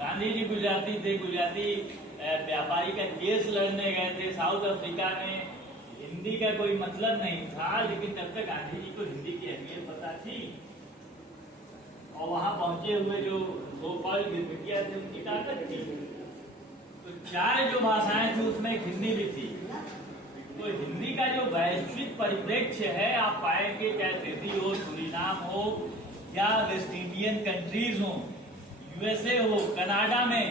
गांधी जी गुजराती थे, गुजराती व्यापारी का केस लड़ने गए थे साउथ अफ्रीका में। हिंदी का कोई मतलब नहीं था, लेकिन तब तक गांधी जी को हिंदी की अहमियत पता थी। और वहां पहुंचे हुए जो भोपाल गिरगिटिया थे उनकी ताकत थी। तो चार जो भाषाएं थी उसमें एक हिंदी भी थी। तो हिंदी का जो वैश्विक परिप्रेक्ष्य है आप पाएंगे, चाहे सिद्धि हो, सूरीनाम हो या वेस्ट इंडियन कंट्रीज हो, यूएसए हो, कनाडा में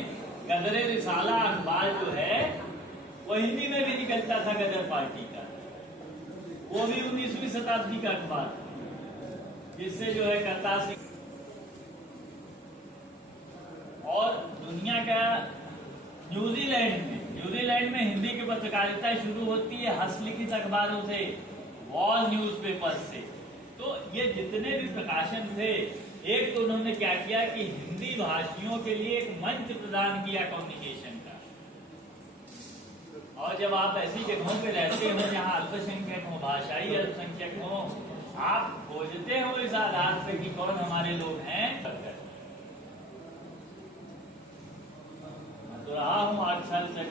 गदरे रिसाला अखबार जो है वो हिंदी में भी निकलता था, गदर पार्टी का। वो भी 19वीं शताब्दी का अखबार, जिससे जो है करतार सिंह। और दुनिया का न्यूजीलैंड में हिंदी की पत्रकारिता शुरू होती है हस्तलिखित अखबारों से, वॉल न्यूज़पेपर से। तो ये जितने भी प्रकाशन थे, एक तो उन्होंने क्या किया कि हिंदी भाषियों के लिए एक मंच प्रदान किया कम्युनिकेशन का। और जब आप ऐसी जगहों पे रहते हो जहां अल्पसंख्यक हो, भाषाई अल्पसंख्यक हो, आप खोजते हो इस आधार पे कि कौन हमारे लोग हैं। तो रहा हूं 8 साल तक,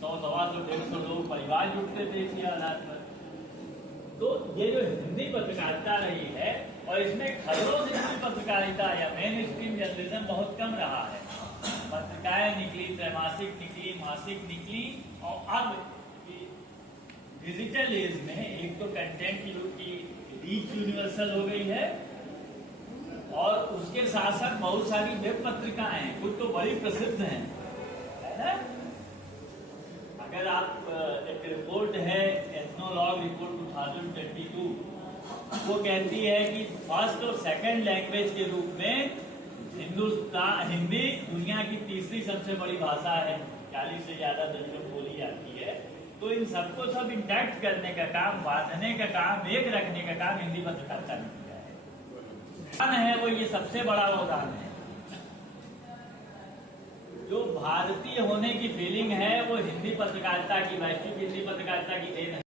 100, 125, 150 लोग परिवार जुटते थे इसी आधार पर। तो ये जो हिंदी पत्रकारिता रही है, और इसमें खबरों से जुड़ी पत्रकारिता या मेन स्ट्रीम जर्नलिज्म बहुत कम रहा है। पत्रिकाएं निकली, त्रैमासिक निकली, मासिक निकली, और अब डिजिटल एज में एक तो कंटेंट की रीच यूनिवर्सल हो गई है, और उसके साथ साथ बहुत सारी वेब पत्रिकाएं हैं, कुछ तो बड़ी प्रसिद्ध हैं, है ना। अगर आप एक रिपोर्ट है एथनोलॉग रिपोर्ट 2022, वो कहती है कि फर्स्ट और सेकंड लैंग्वेज के रूप में हिंदी दुनिया की तीसरी सबसे बड़ी भाषा है, 40 से ज्यादा दशक बोली जाती है। तो इन सबको सब इंटैक्ट करने का काम, बांधने का काम, एक रखने का काम हिंदी पत्रकारिता ने किया है। वो ये सबसे बड़ा अवदान है। जो भारतीय होने की फीलिंग है वो हिंदी पत्रकारिता की, वैश्विक हिंदी पत्रकारिता की देन है।